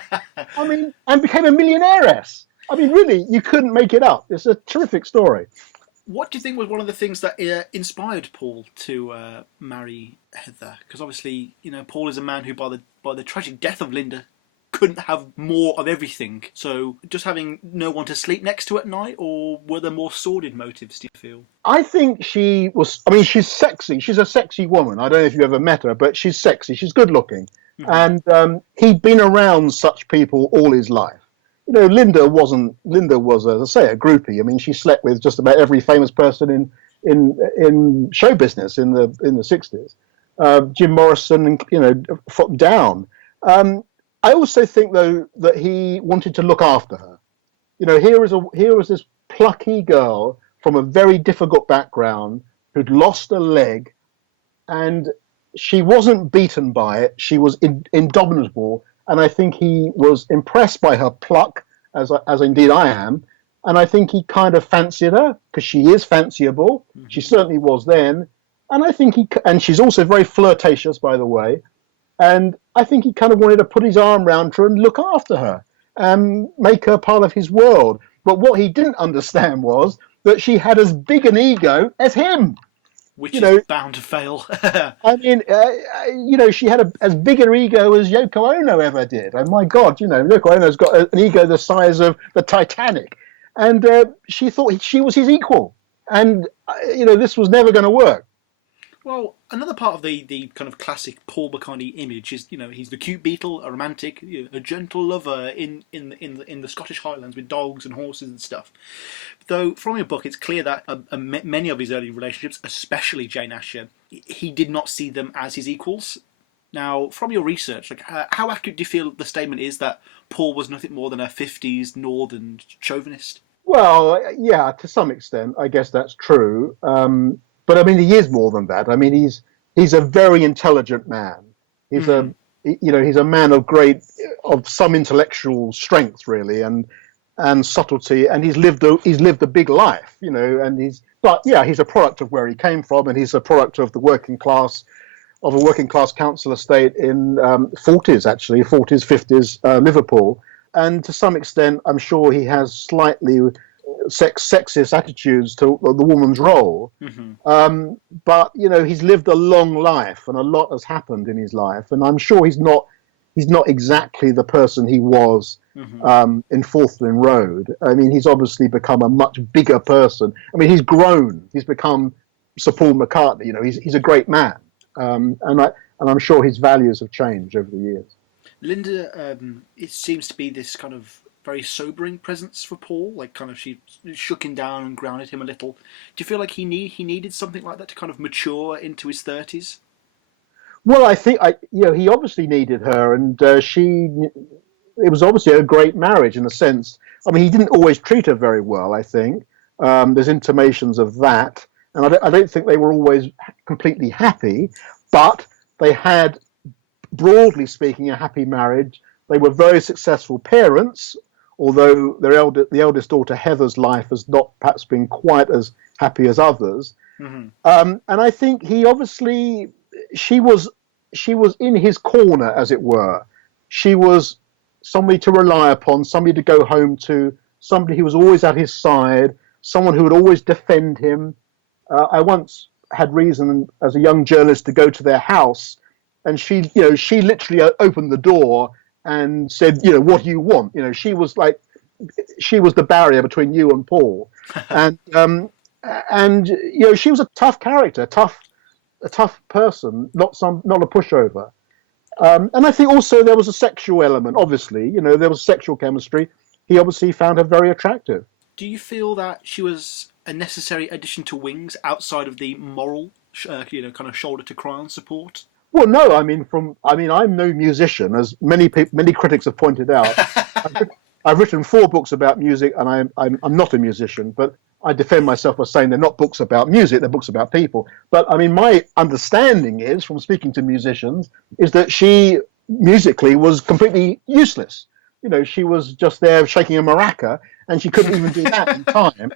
I mean, and became a millionairess. I mean, really, you couldn't make it up. It's a terrific story. What do you think was one of the things that inspired Paul to marry Heather? Because obviously, Paul is a man who, by the tragic death of Linda, couldn't have more of everything. So just having no one to sleep next to at night, or were there more sordid motives, do you feel? I think she's sexy. She's a sexy woman. I don't know if you ever met her, but she's sexy. She's good looking. Mm-hmm. And he'd been around such people all his life. Linda was, as I say, a groupie. I mean, she slept with just about every famous person in show business in the 60s. Jim Morrison, down. I also think, though, that he wanted to look after her. Here was this plucky girl from a very difficult background who'd lost a leg, and she wasn't beaten by it. She was indomitable, and I think he was impressed by her pluck, as indeed I am, and I think he kind of fancied her, because she is fanciable. Mm-hmm. She certainly was then, and I think and she's also very flirtatious, by the way. And I think he kind of wanted to put his arm around her and look after her and make her part of his world. But what he didn't understand was that she had as big an ego as him. Which is bound to fail. I mean, she had as big an ego as Yoko Ono ever did. And my God, Yoko Ono's got an ego the size of the Titanic. And she thought she was his equal. And, this was never going to work. Well, Another part of the kind of classic Paul McCartney image is, he's the cute Beatle, a romantic, a gentle lover in the Scottish Highlands with dogs and horses and stuff. Though from your book, it's clear that many of his early relationships, especially Jane Asher, he did not see them as his equals. Now, from your research, how accurate do you feel the statement is that Paul was nothing more than a 50s northern chauvinist? Well, yeah, to some extent, I guess that's true. But I mean, he is more than that. I mean, he's a very intelligent man. He's he's a man of some intellectual strength, really, and subtlety, and he's lived a big life, but yeah, he's a product of where he came from, and he's a product of the working class council estate in 40s, 50s Liverpool. And to some extent, I'm sure he has slightly sexist attitudes to the woman's role. But he's lived a long life, and a lot has happened in his life. And I'm sure he's not exactly the person he was in Forthlin Road. I mean, he's obviously become a much bigger person. I mean, he's grown. He's become Sir Paul McCartney. He's a great man, and I'm sure his values have changed over the years. Linda, it seems to be this kind of very sobering presence for Paul. She shook him down and grounded him a little. Do you feel like he needed something like that to kind of mature into his 30s? Well, I think he obviously needed her, and it was obviously a great marriage in a sense. I mean, he didn't always treat her very well, I think. There's intimations of that, and I don't think they were always completely happy, but they had, broadly speaking, a happy marriage. They were very successful parents, although the eldest daughter Heather's life has not perhaps been quite as happy as others. And I think she was in his corner, as it were. She was somebody to rely upon, somebody to go home to, somebody who was always at his side, someone who would always defend him. I once had reason as a young journalist to go to their house, and she literally opened the door and said, what do you want? She was the barrier between you and Paul. And she was a tough character, a tough person, not a pushover. And I think also there was a sexual element, obviously. There was sexual chemistry. He obviously found her very attractive. Do you feel that she was a necessary addition to Wings outside of the moral, kind of shoulder to cry on support? Well, no. I mean, I'm no musician, as many critics have pointed out. I've written 4 books about music, and I'm not a musician, but I defend myself by saying they're not books about music; they're books about people. But I mean, my understanding is, from speaking to musicians, is that she musically was completely useless. She was just there shaking a maraca, and she couldn't even do that in time.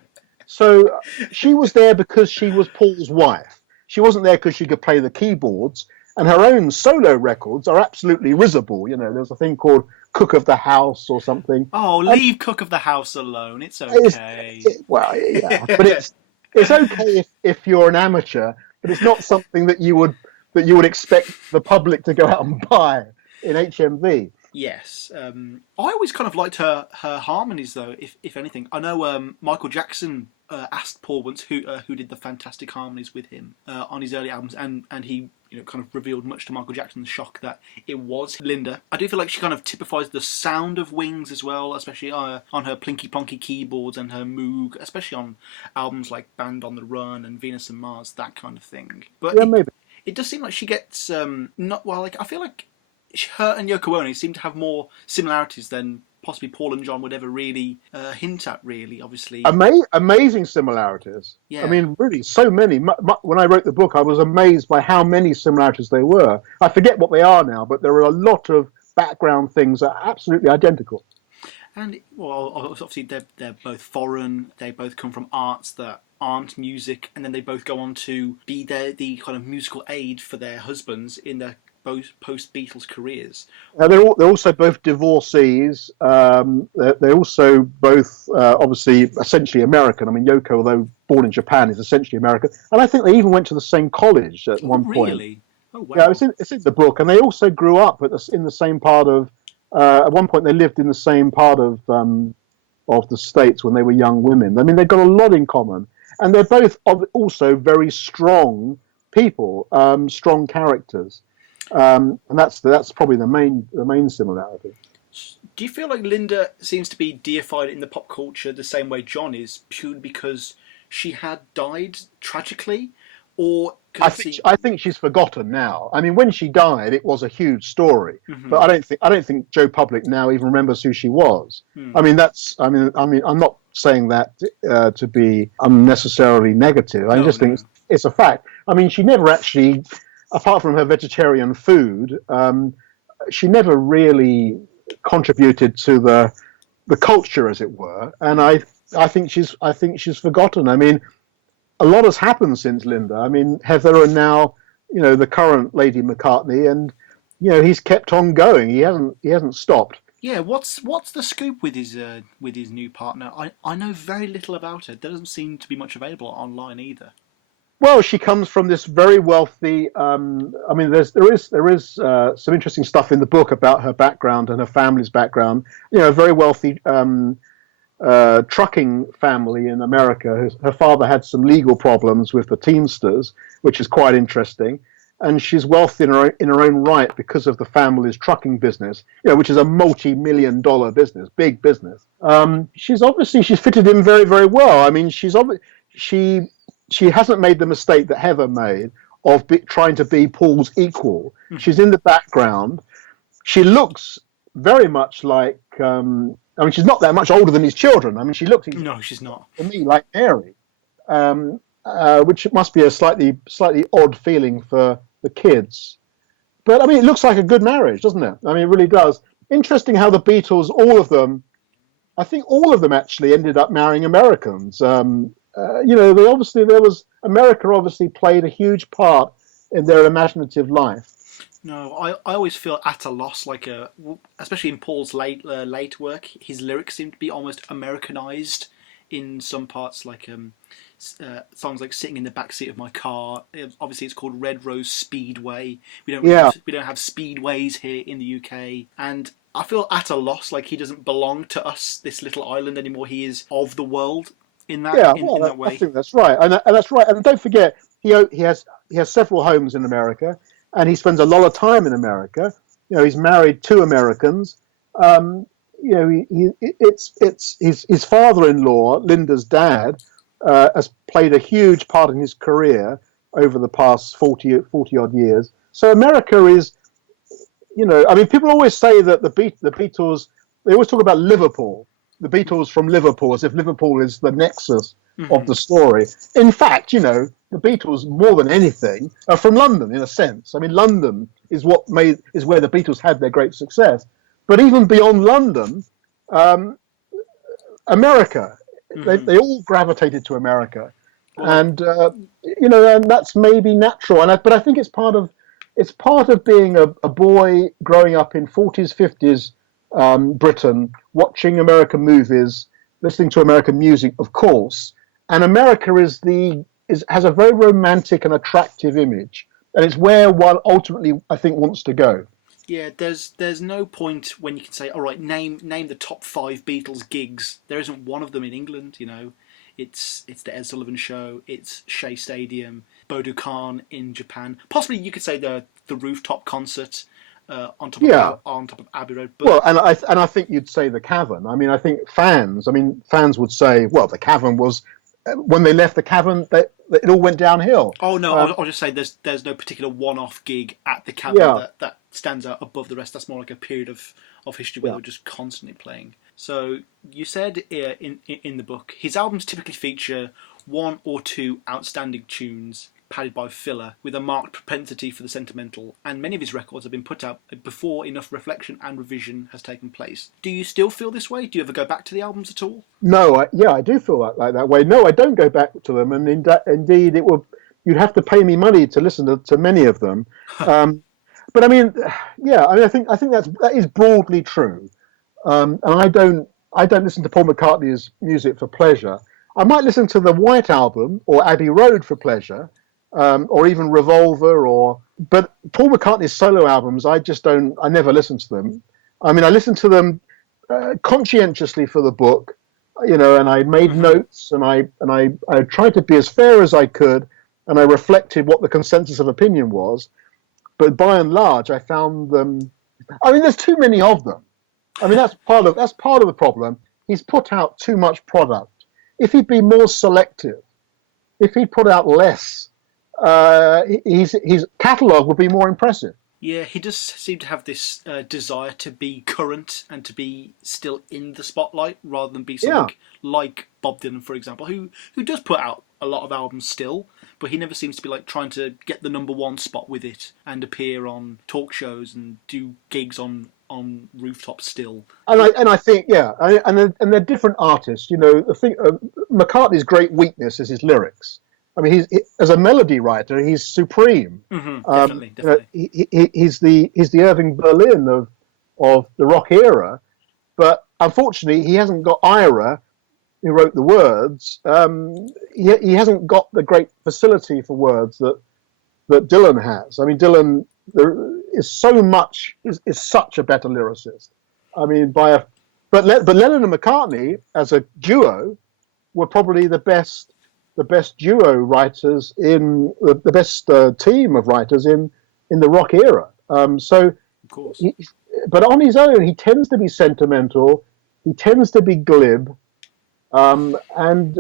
So she was there because she was Paul's wife. She wasn't there because she could play the keyboards. And her own solo records are absolutely risible. There's a thing called Cook of the House or something. Oh, leave Cook of the House alone. It's okay. Well, yeah, but it's okay if you're an amateur, but it's not something that you would expect the public to go out and buy in HMV. Yes, I always kind of liked her harmonies, though. If anything, I know Michael Jackson asked Paul once who did the fantastic harmonies with him on his early albums, and he kind of revealed much to Michael Jackson's shock that it was Linda. I do feel like she kind of typifies the sound of Wings as well, especially on her plinky plonky keyboards and her moog, especially on albums like Band on the Run and Venus and Mars, that kind of thing. But yeah, maybe it does seem like she gets I feel like her and Yoko Ono seem to have more similarities than possibly Paul and John would ever really hint at, really, obviously. Amazing similarities. Yeah. I mean, really, so many. When I wrote the book, I was amazed by how many similarities there were. I forget what they are now, but there are a lot of background things that are absolutely identical. And, well, obviously, they're both foreign. They both come from arts that aren't music, and then they both go on to be the kind of musical aid for their husbands in their both post-Beatles careers. They're also both divorcees. They're also both obviously essentially American. I mean, Yoko, although born in Japan, is essentially American. And I think they even went to the same college at one point. Really? Oh, wow. Yeah, it's in the book. And they also grew up in the same part of... at one point, they lived in the same part of the States when they were young women. I mean, they've got a lot in common. And they're both also very strong people, strong characters, and that's probably the main similarity. Do you feel like Linda seems to be deified in the pop culture the same way John is, purely because she had died tragically, or I think she's forgotten now. I mean, when she died, it was a huge story, Mm-hmm. but I don't think Joe Public now even remembers who she was. Hmm. I mean, I'm not saying that to be unnecessarily negative. I just think it's a fact. I mean, she never actually, apart from her vegetarian food, she never really contributed to the culture, as it were. And I think she's forgotten. I mean, a lot has happened since Linda. I mean, Heather and now, the current Lady McCartney, and he's kept on going. He hasn't stopped. Yeah, what's the scoop with his new partner? I know very little about her. There doesn't seem to be much available online either. Well, she comes from this very wealthy. I mean, there is some interesting stuff in the book about her background and her family's background. A very wealthy trucking family in America. Her father had some legal problems with the Teamsters, which is quite interesting. And she's wealthy in her own right because of the family's trucking business, which is a multi-million-dollar business, big business. She's fitted in very, very well. I mean, she hasn't made the mistake that Heather made of trying to be Paul's equal. Mm-hmm. She's in the background. She looks very much like. I mean, she's not that much older than his children. I mean, she looks. No, she's not. To me, like Mary, which must be a slightly odd feeling for the kids. But I mean, it looks like a good marriage, doesn't it? I mean, it really does. Interesting how the Beatles, all of them actually ended up marrying Americans. America obviously played a huge part in their imaginative life. No, I always feel at a loss, especially in Paul's late work, his lyrics seem to be almost Americanized in some parts, songs like "Sitting in the Backseat of My Car." Obviously, it's called Red Rose Speedway. We don't have speedways here in the UK, and I feel at a loss, like he doesn't belong to us, this little island, anymore. He is of the world in that in that way. I think that's right, and that's right. And don't forget, he has several homes in America. And he spends a lot of time in America. He's married to Americans. It's his father-in-law, Linda's dad, has played a huge part in his career over the past 40 odd years. So America is, I mean, people always say that the Beatles. They always talk about Liverpool, the Beatles from Liverpool, as if Liverpool is the nexus of the story. In fact, the Beatles, more than anything, are from London, in a sense. I mean, London is where the Beatles had their great success. But even beyond London, America, they all gravitated to America, and and that's maybe natural. But I think it's part of being a boy growing up in 40s, 50s Britain, watching American movies, listening to American music, of course. And America has a very romantic and attractive image, and it's where one ultimately, I think, wants to go. Yeah, there's no point when you can say, all right, name the top 5 Beatles gigs. There isn't one of them in England. It's the Ed Sullivan Show, it's Shea Stadium, Budokan in Japan. Possibly you could say the rooftop concert on top of Abbey Road. But... Well, and I think you'd say the Cavern. I mean, I think fans would say, well, the Cavern was. When they left the Cavern, it all went downhill. Oh no, I'll just say there's no particular one-off gig at the Cavern that stands out above the rest. That's more like a period of history where they were just constantly playing. So you said in the book, his albums typically feature 1 or 2 outstanding tunes padded by filler, with a marked propensity for the sentimental, and many of his records have been put out before enough reflection and revision has taken place. Do you still feel this way? Do you ever go back to the albums at all? No, I do feel like that way. No, I don't go back to them, and indeed, you'd have to pay me money to listen to many of them. But I mean, I think that is broadly true, and I don't listen to Paul McCartney's music for pleasure. I might listen to the White Album or Abbey Road for pleasure. Or even Revolver, but Paul McCartney's solo albums, I never listen to them. I mean, I listened to them conscientiously for the book, and I made notes, and I tried to be as fair as I could, and I reflected what the consensus of opinion was. But by and large, I found them. I mean, there's too many of them. I mean, that's part of the problem. He's put out too much product. If he'd be more selective, if he'd put out less, his catalogue would be more impressive. Yeah, he does seem to have this desire to be current and to be still in the spotlight rather than be something like Bob Dylan, for example, who does put out a lot of albums still, but he never seems to be like trying to get the number one spot with it and appear on talk shows and do gigs on rooftops still. And I think and they're different artists. You know, the thing McCartney's great weakness is his lyrics. I mean, as a melody writer, he's supreme. Definitely. You know, he's the Irving Berlin of the rock era, but unfortunately, he hasn't got Ira, who wrote the words. He hasn't got the great facility for words that Dylan has. I mean, Dylan is such a better lyricist. I mean, but Lennon and McCartney as a duo were probably the best duo writers in the best team of writers in the rock era. So, of course. But on his own, he tends to be sentimental. He tends to be glib, and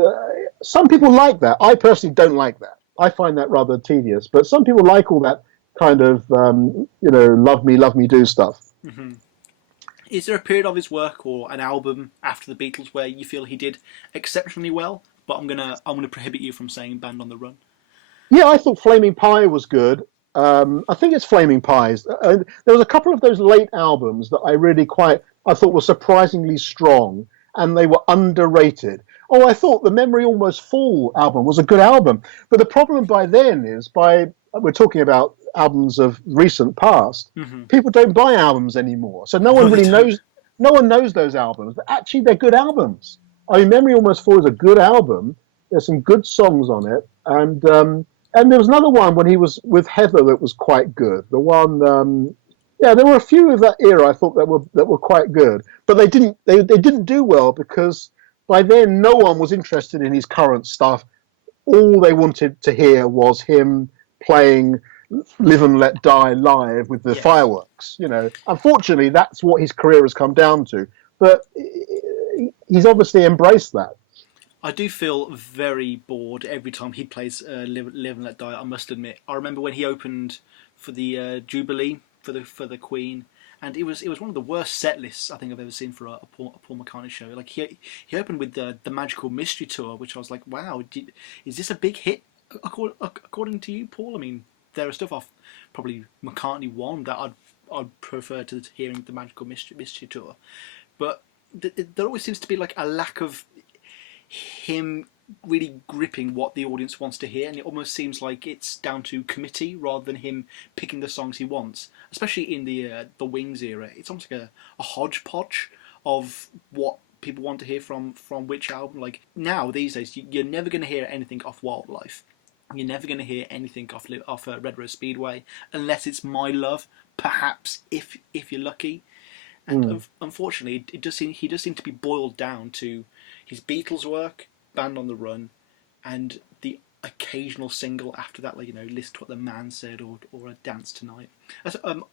some people like that. I personally don't like that. I find that rather tedious. But some people like all that kind of love me do stuff. Mm-hmm. Is there a period of his work or an album after the Beatles where you feel he did exceptionally well? But I'm gonna prohibit you from saying Band on the Run. Yeah, I thought Flaming Pie was good. I think it's Flaming Pies. There was a couple of those late albums that I thought were surprisingly strong, and they were underrated. Oh, I thought the Memory Almost Full album was a good album, but the problem by then is we're talking about albums of recent past. Mm-hmm. People don't buy albums anymore, so no one really knows. No one knows those albums, but actually they're good albums. I mean, Memory Almost Full is a good album. There's some good songs on it, and there was another one when he was with Heather that was quite good. The one, there were a few of that era I thought that were quite good, but they didn't do well because by then no one was interested in his current stuff. All they wanted to hear was him playing Live and Let Die live with the fireworks. You know, unfortunately, that's what his career has come down to. But he's obviously embraced that. I do feel very bored every time he plays Live and Let Die, I must admit. I remember when he opened for the Jubilee for the Queen, and it was one of the worst set lists I think I've ever seen for a Paul McCartney show. Like he opened with the Magical Mystery Tour, which I was like, wow, is this a big hit according to you, Paul? I mean, there are stuff off probably McCartney 1 that I'd prefer to hearing the Magical Mystery Tour, but there always seems to be like a lack of him really gripping what the audience wants to hear, and it almost seems like it's down to committee rather than him picking the songs he wants. Especially in the Wings era, it's almost like a hodgepodge of what people want to hear from which album. Like now these days, you're never going to hear anything off Wildlife. You're never going to hear anything off Red Rose Speedway unless it's My Love, perhaps if you're lucky. And unfortunately, he does seem to be boiled down to his Beatles work, Band on the Run, and the occasional single after that, like, List What the Man Said or A Dance Tonight.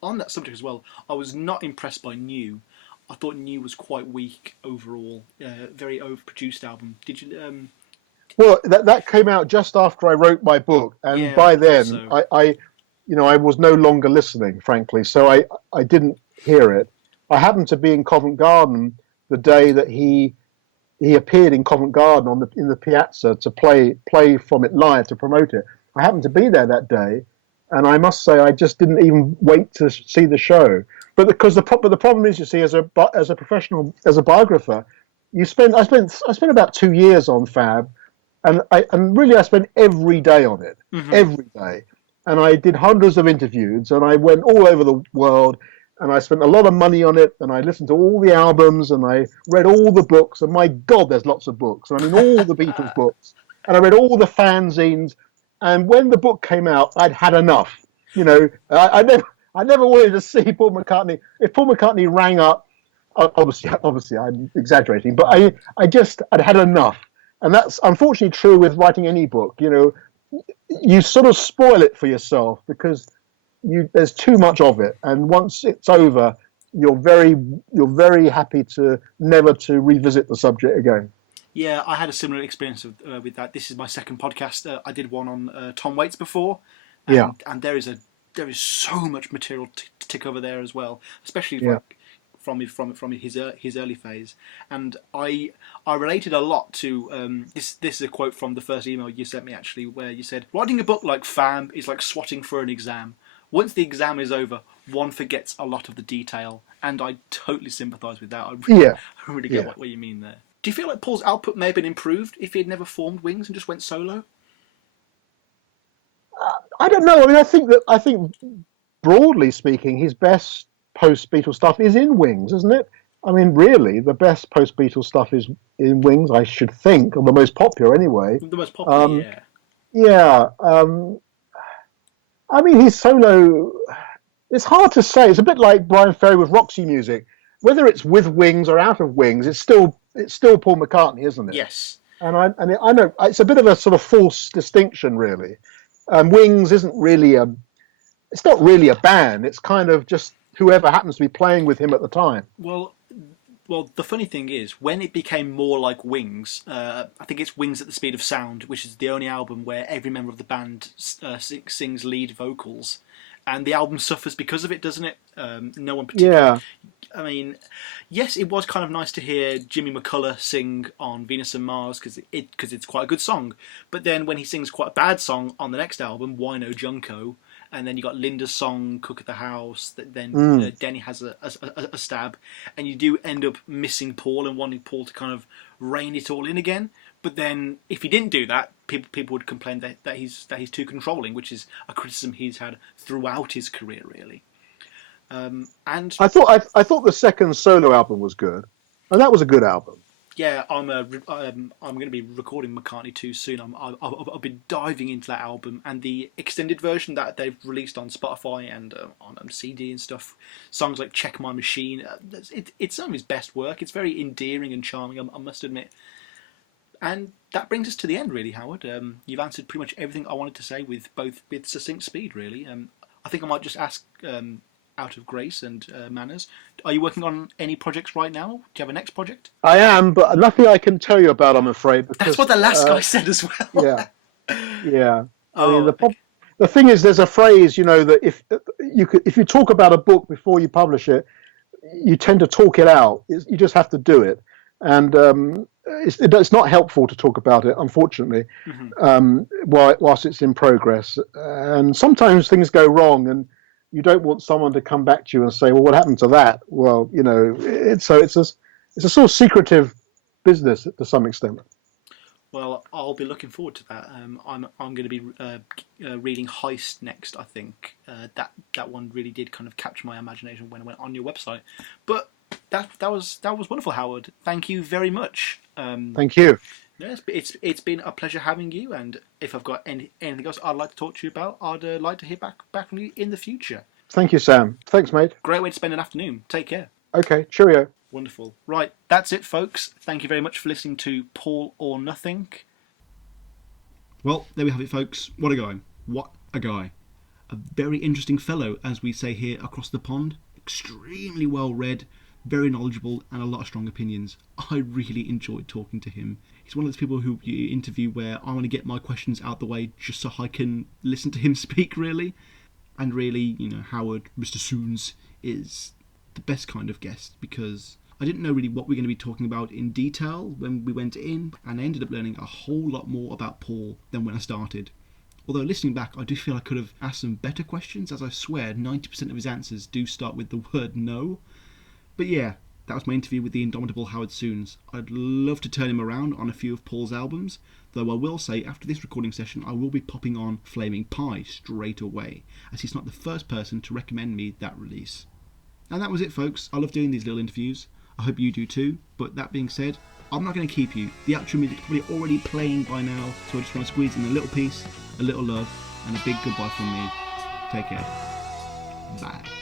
On that subject as well, I was not impressed by New. I thought New was quite weak overall. Very overproduced album. Did you? Well, that came out just after I wrote my book, and by then I was no longer listening, frankly, so I didn't hear it. I happened to be in Covent Garden the day that he appeared in Covent Garden in the Piazza to play from it live to promote it. I happened to be there that day, and I must say I just didn't even wait to see the show. But the problem is, you see, as a professional, as a biographer, I spent about 2 years on Fab, and I spent every day on it, every day, and I did hundreds of interviews, and I went all over the world. And I spent a lot of money on it, and I listened to all the albums, and I read all the books, and my God, there's lots of books. And I mean, all the Beatles books. And I read all the fanzines, and when the book came out, I'd had enough. I never wanted to see Paul McCartney. If Paul McCartney rang up, obviously I'm exaggerating, but I'd had enough. And that's unfortunately true with writing any book. you sort of spoil it for yourself because there's too much of it, and once it's over, you're very happy to never to revisit the subject again. Yeah, I had a similar experience with that. This is my second podcast. I did one on Tom Waits before, Yeah, and there is so much material to cover there as well, especially yeah, like from his early phase. And I related a lot to this. This is a quote from the first email you sent me actually, where you said, "Writing a book like Fam is like swatting for an exam. Once the exam is over, one forgets a lot of the detail." And I totally sympathise with that. yeah, I really get yeah. what you mean there. Do you feel like Paul's output may have been improved if he had never formed Wings and just went solo? I don't know. I mean, I think broadly speaking, his best post Beatles stuff is in Wings, isn't it? I mean, really, the best post Beatles stuff is in Wings, I should think, or the most popular anyway. The most popular, Um, yeah. yeah, I mean, his solo. It's hard to say. It's a bit like Brian Ferry with Roxy Music. Whether it's with Wings or out of Wings, it's still Paul McCartney, isn't it? Yes. And I know it's a bit of a sort of false distinction, really. Wings isn't really a. It's not really a band. It's kind of just whoever happens to be playing with him at the time. Well, the funny thing is, when it became more like Wings, I think it's Wings at the Speed of Sound, which is the only album where every member of the band sings lead vocals, and the album suffers because of it, doesn't it? No one particularly. Yeah, I mean, yes, it was kind of nice to hear Jimmy McCullough sing on Venus and Mars because it's quite a good song. But then when he sings quite a bad song on the next album, Why No Junko, and then you got Linda's song Cook at the House, that then Denny has a stab, and you do end up missing Paul and wanting Paul to kind of rein it all in again. But then if he didn't do that, people would complain that he's too controlling, which is a criticism he's had throughout his career, really. And I thought the second solo album was good, and that was a good album. yeah, I'm going to be recording McCartney 2 soon. I've been diving into that album and the extended version that they've released on Spotify and on CD and stuff. Songs like Check My Machine. It's some of his best work. It's very endearing and charming, I must admit. And that brings us to the end, really, Howard. You've answered pretty much everything I wanted to say with succinct speed, really. I think I might just ask, out of grace and manners, are you working on any projects right now? Do you have a next project? I am, but nothing I can tell you about, I'm afraid. Because, That's what the last guy said as well. Yeah, yeah. Oh, the thing is, there's a phrase, that if you talk about a book before you publish it, you tend to talk it out. You just have to do it, and it's not helpful to talk about it, unfortunately, whilst it's in progress. And sometimes things go wrong, and you don't want someone to come back to you and say, "Well, what happened to that?" Well, it's a sort of secretive business to some extent. well, I'll be looking forward to that. I'm going to be reading Heist next. I think that one really did kind of capture my imagination when I went on your website. But that was wonderful, Howard. Thank you very much. Thank you. Yes, it's been a pleasure having you. And if I've got anything else I'd like to talk to you about, I'd like to hear back from you in the future. Thank you, Sam. Thanks, mate. Great way to spend an afternoon. Take care. Okay, cheerio. Wonderful. Right, that's it, folks. Thank you very much for listening to Paul or Nothing. Well, there we have it, folks. What a guy. What a guy. A very interesting fellow, as we say here across the pond. Extremely well read, very knowledgeable, and a lot of strong opinions. I really enjoyed talking to him. He's one of those people who you interview where I want to get my questions out the way just so I can listen to him speak, really. And really, Howard, Mr. Sounes, is the best kind of guest, because I didn't know really what we were going to be talking about in detail when we went in, and I ended up learning a whole lot more about Paul than when I started. Although listening back, I do feel I could have asked some better questions, as I swear 90% of his answers do start with the word no. But yeah, that was my interview with the indomitable Howard Sounes. I'd love to turn him around on a few of Paul's albums, though I will say after this recording session I will be popping on Flaming Pie straight away, as he's not the first person to recommend me that release. And that was it, folks. I love doing these little interviews. I hope you do too. But that being said, I'm not going to keep you. The outro music's probably already playing by now, so I just want to squeeze in a little piece, a little love, and a big goodbye from me. Take care. Bye.